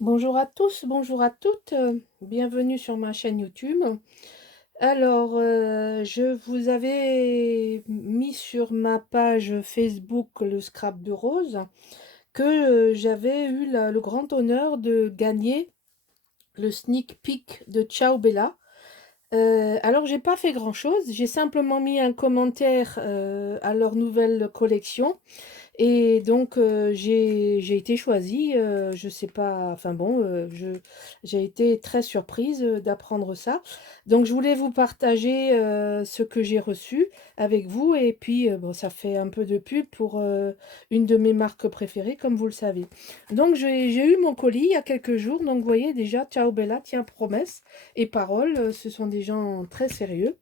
Bonjour à tous, bonjour à toutes, bienvenue sur ma chaîne YouTube. Alors, je vous avais mis sur ma page Facebook le scrap de rose que j'avais eu le grand honneur de gagner le sneak peek de Ciao Bella. Alors, j'ai pas fait grand-chose, j'ai simplement mis un commentaire à leur nouvelle collection. Et donc, j'ai été choisie, je sais pas, enfin bon, j'ai été très surprise, d'apprendre ça. Donc je voulais vous partager, ce que j'ai reçu avec vous et puis, bon, ça fait un peu de pub pour, une de mes marques préférées, comme vous le savez. Donc j'ai eu mon colis il y a quelques jours, donc vous voyez déjà, Ciao Bella tient promesse et parole, ce sont des gens très sérieux.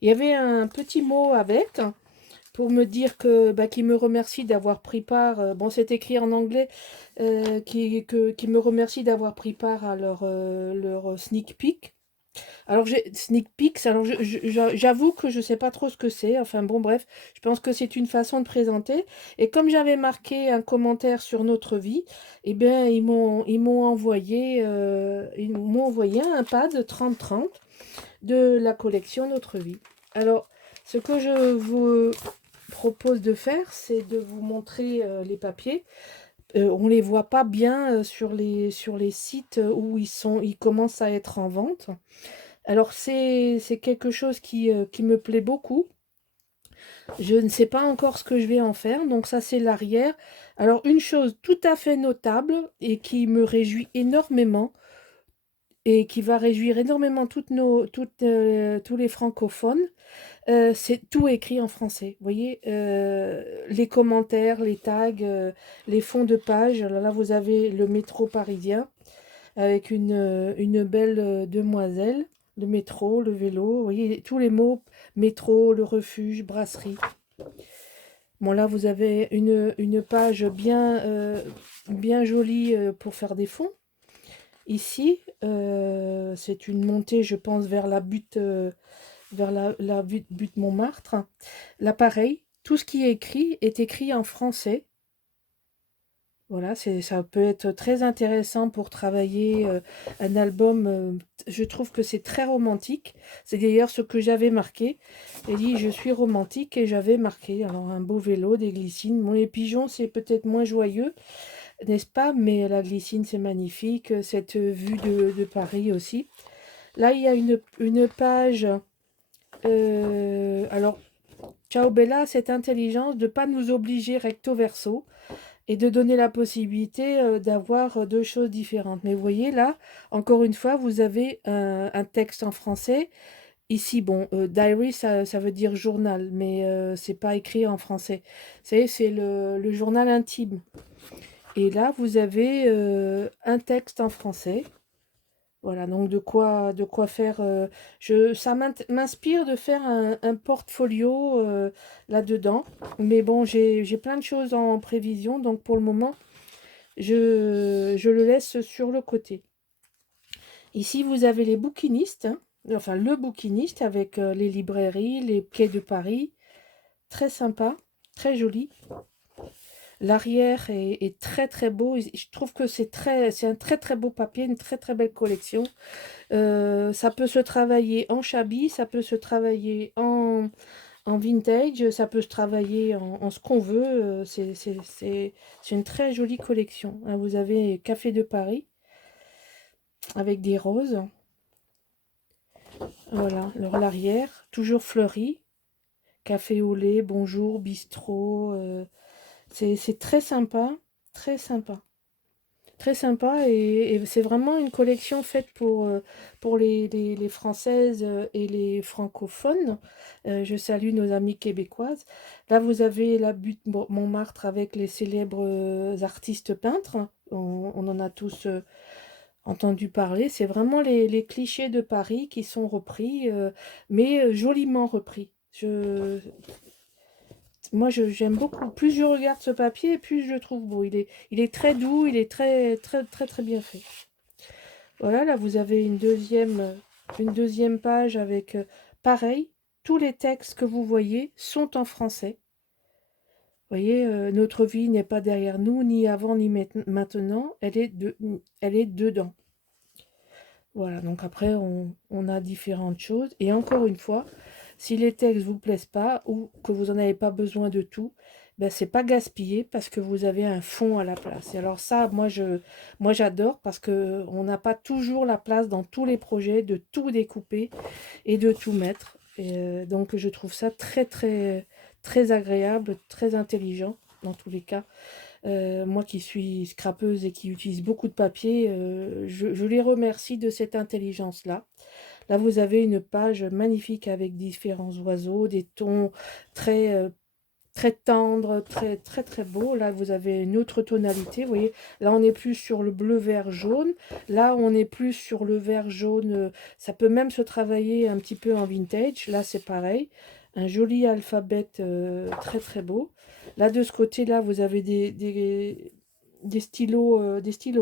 Il y avait un petit mot avec pour me dire que, bah, qu'il me remercie d'avoir pris part, bon c'est écrit en anglais, qui me remercie d'avoir pris part à leur sneak peek. Alors j'ai sneak peeks, alors j'avoue que je sais pas trop ce que c'est, enfin bon bref, je pense que c'est une façon de présenter. Et comme j'avais marqué un commentaire sur Notre Vie, eh bien ils m'ont envoyé un pad 30-30 de la collection Notre Vie. Alors, ce que je vous propose de faire, c'est de vous montrer les papiers. On ne les voit pas bien sur les sites où ils commencent à être en vente. Alors, c'est quelque chose qui me plaît beaucoup. Je ne sais pas encore ce que je vais en faire. Donc, ça, c'est l'arrière. Alors, une chose tout à fait notable et qui me réjouit énormément, et qui va réjouir énormément tous les francophones, c'est tout écrit en français. Vous voyez, les commentaires, les tags, les fonds de page. Alors là, vous avez le métro parisien avec une belle demoiselle. Le métro, le vélo, vous voyez, tous les mots, métro, le refuge, brasserie. Bon, là, vous avez une page bien jolie pour faire des fonds. Ici, c'est une montée, je pense, vers la butte, vers la butte Montmartre. Là, pareil, tout ce qui est écrit en français. Voilà, ça peut être très intéressant pour travailler un album. Je trouve que c'est très romantique. C'est d'ailleurs ce que j'avais marqué. J'ai dit, je suis romantique et j'avais marqué. Alors, un beau vélo, des glycines. Bon, les pigeons, c'est peut-être moins joyeux, n'est-ce pas? Mais la glycine, c'est magnifique. Cette vue de Paris aussi. Là, il y a une page. Alors, Ciao Bella a cette intelligence de ne pas nous obliger recto verso et de donner la possibilité d'avoir deux choses différentes. Mais vous voyez là, encore une fois, vous avez un texte en français. Ici, bon, diary, ça veut dire journal, mais c'est pas écrit en français. C'est le journal intime. Et là, vous avez un texte en français. Voilà, donc de quoi faire. Ça m'inspire de faire un portfolio là-dedans. Mais bon, j'ai plein de choses en prévision, donc pour le moment, je le laisse sur le côté. Ici, vous avez les bouquinistes, hein, enfin le bouquiniste avec les librairies, les quais de Paris. Très sympa, très joli. L'arrière est très très beau. Je trouve que c'est un très très beau papier, une très très belle collection. Ça peut se travailler en chablis, ça peut se travailler en vintage, ça peut se travailler en ce qu'on veut. C'est une très jolie collection, hein. Vous avez Café de Paris avec des roses. Voilà, alors l'arrière, toujours fleuri. Café au lait, bonjour, bistrot. C'est très sympa, très sympa. Très sympa et c'est vraiment une collection faite pour les Françaises et les francophones. Je salue nos amies québécoises. Là, vous avez la butte Montmartre avec les célèbres artistes peintres. On en a tous entendu parler. C'est vraiment les clichés de Paris qui sont repris, mais joliment repris. Moi, j'aime beaucoup. Plus je regarde ce papier, plus je le trouve beau. Il est très doux, il est très, très, très, très bien fait. Voilà, là, vous avez une deuxième page avec, pareil, tous les textes que vous voyez sont en français. voyez, notre vie n'est pas derrière nous, ni avant ni maintenant, elle est dedans. Voilà, donc après, on a différentes choses. Et encore une fois, si les textes vous plaisent pas ou que vous n'en avez pas besoin de tout, ben c'est pas gaspillé parce que vous avez un fond à la place. Et alors ça, moi j'adore parce que on n'a pas toujours la place dans tous les projets de tout découper et de tout mettre. Et donc je trouve ça très agréable, très intelligent dans tous les cas. Moi qui suis scrapeuse et qui utilise beaucoup de papier, je les remercie de cette intelligence-là. Là, vous avez une page magnifique avec différents oiseaux, des tons très, très tendres, très beaux. Là, vous avez une autre tonalité, vous voyez. Là, on est plus sur le bleu, vert, jaune. Là, on est plus sur le vert, jaune. Ça peut même se travailler un petit peu en vintage. Là, c'est pareil. Un joli alphabet très beau. Là, de ce côté-là, vous avez des stylos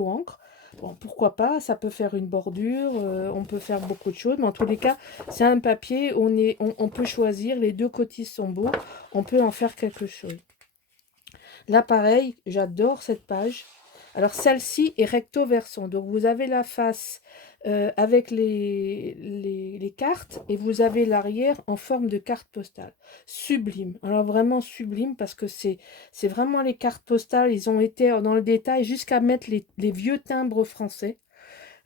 encre. Bon, pourquoi pas, ça peut faire une bordure, on peut faire beaucoup de choses, mais en tous les cas, c'est un papier, on peut choisir, les deux côtés sont beaux, on peut en faire quelque chose. Là, pareil, j'adore cette page. Alors, celle-ci est recto verso. Donc, vous avez la face avec les cartes et vous avez l'arrière en forme de carte postale. Sublime. Alors, vraiment sublime parce que c'est vraiment les cartes postales. Ils ont été dans le détail jusqu'à mettre les vieux timbres français.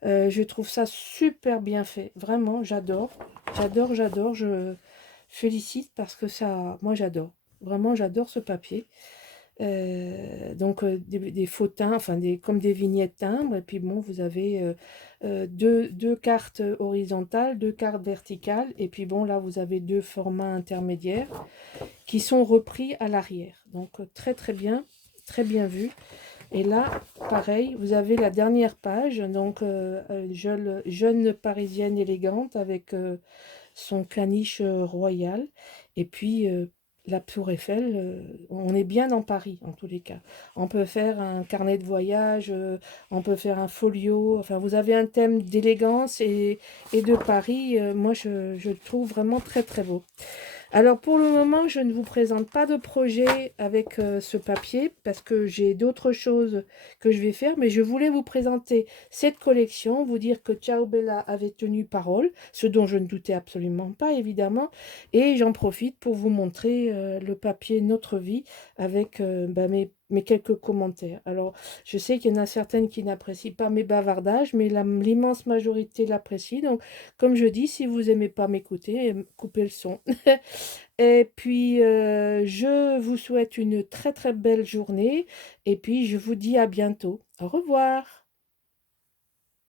Je trouve ça super bien fait. Vraiment, j'adore. J'adore. Je félicite parce que ça, moi, j'adore. Vraiment, j'adore ce papier. Donc des faux timbres, enfin comme des vignettes timbres, et puis bon, vous avez deux cartes horizontales, deux cartes verticales, et puis bon, là, vous avez deux formats intermédiaires qui sont repris à l'arrière. Donc très bien, très bien vu. Et là, pareil, vous avez la dernière page, donc jeune parisienne élégante avec son caniche royal, et puis la Tour Eiffel, on est bien dans Paris en tous les cas. On peut faire un carnet de voyage, on peut faire un folio, enfin vous avez un thème d'élégance et de Paris, moi je le trouve vraiment très beau. Alors pour le moment, je ne vous présente pas de projet avec ce papier parce que j'ai d'autres choses que je vais faire, mais je voulais vous présenter cette collection, vous dire que Ciao Bella avait tenu parole, ce dont je ne doutais absolument pas évidemment, et j'en profite pour vous montrer le papier Notre Vie avec mes quelques commentaires. Alors, je sais qu'il y en a certaines qui n'apprécient pas mes bavardages, mais l'immense majorité l'apprécie. Donc, comme je dis, si vous n'aimez pas m'écouter, coupez le son. Et puis, je vous souhaite une très belle journée et puis je vous dis à bientôt. Au revoir.